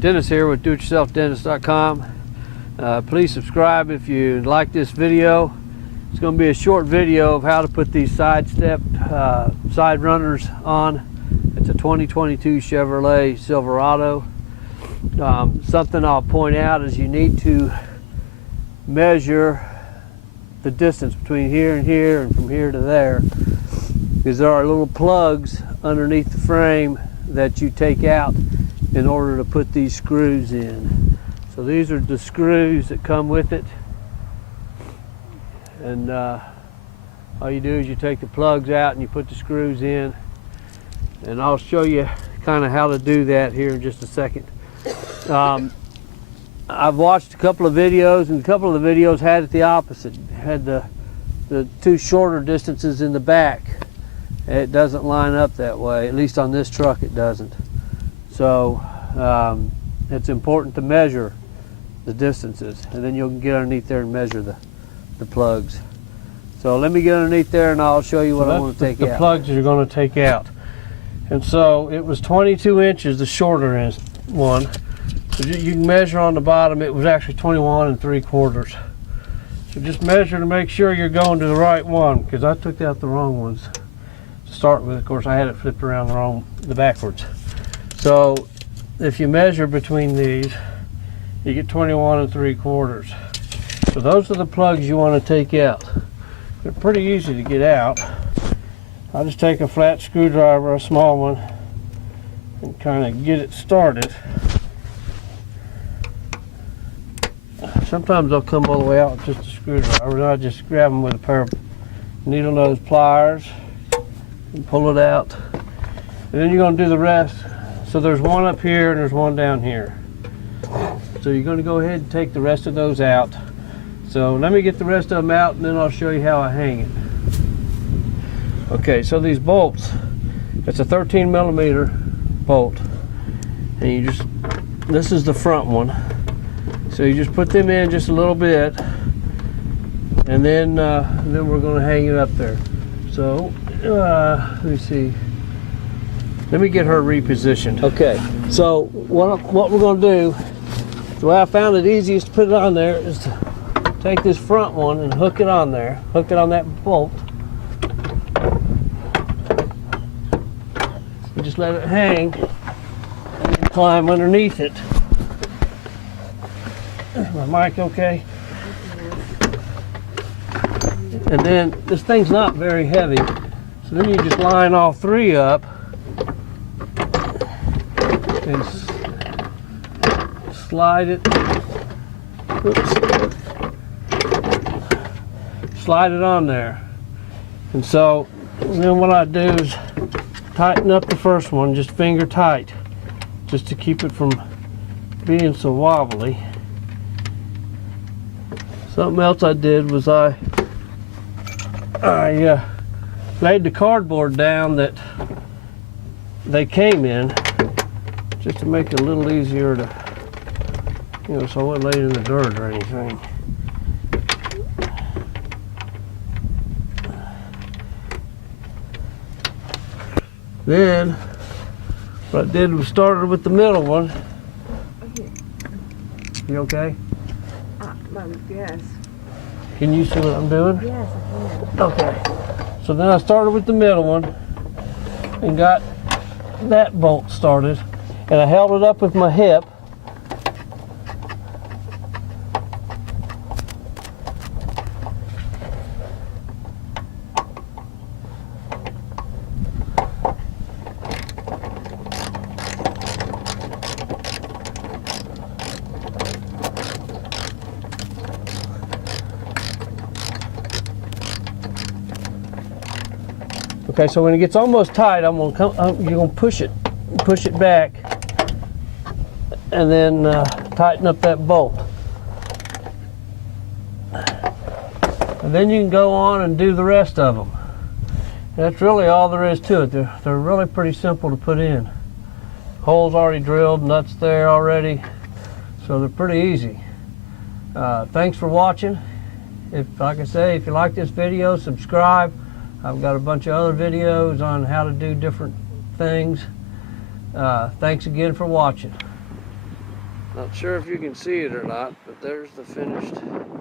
Dennis here with doityourselfdennis.com. Please subscribe if you like this video. It's going to be a short video of how to put these side runners on. It's a 2022 Chevrolet Silverado. Something I'll point out is you need to measure the distance between here and here and from here to there, because there are little plugs underneath the frame that you take out in order to put these screws in. So these are the screws that come with it, and all you do is you take the plugs out and you put the screws in, and I'll show you kind of how to do that here in just a second. I've watched a couple of videos, and a couple of the videos had it the opposite. Had the two shorter distances in the back. It doesn't line up that way, at least on this truck it doesn't. So it's important to measure the distances, and then you'll get underneath there and measure the plugs. So let me get underneath there and I'll show you what I want to take out. The plugs you're going to take out. And so it was 22 inches, the shorter one. So you can measure on the bottom, it was actually 21 3/4. So just measure to make sure you're going to the right one, because I took out the wrong ones to start with. Of course, I had it flipped around the backwards. So if you measure between these, you get 21 3/4. So those are the plugs you want to take out. They're pretty easy to get out. I'll just take a flat screwdriver, a small one, and kind of get it started. Sometimes they'll come all the way out with just a screwdriver, and I just grab them with a pair of needle nose pliers and pull it out. And then you're going to do the rest. So there's one up here and there's one down here. So you're going to go ahead and take the rest of those out. So let me get the rest of them out, and then I'll show you how I hang it. Okay, so these bolts, it's a 13mm bolt, and you just, this is the front one. So you just put them in just a little bit, and then we're going to hang it up there. So let me see. Let me get her repositioned. Okay, so what we're going to do, the way I found it easiest to put it on there is to take this front one and hook it on there, hook it on that bolt. You just let it hang and climb underneath it. Is my mic okay? And then this thing's not very heavy, so then you just line all three up and slide it. Oops. Slide it on there. And so then what I do is tighten up the first one, just finger tight, just to keep it from being so wobbly. Something else I did was I laid the cardboard down that they came in, just to make it a little easier to, so I wasn't laid in the dirt or anything. Then what I did was started with the middle one. You okay? Yes. Can you see what I'm doing? Yes, I can. Okay. So then I started with the middle one and got that bolt started, and I held it up with my hip. Okay, so when it gets almost tight, you're gonna push it back, and then tighten up that bolt. And then you can go on and do the rest of them. That's really all there is to it. They're really pretty simple to put in. Holes already drilled, nuts there already, so they're pretty easy. Thanks for watching. Like I say, if you like this video, subscribe. I've got a bunch of other videos on how to do different things. Thanks again for watching. Not sure if you can see it or not, but there's the finished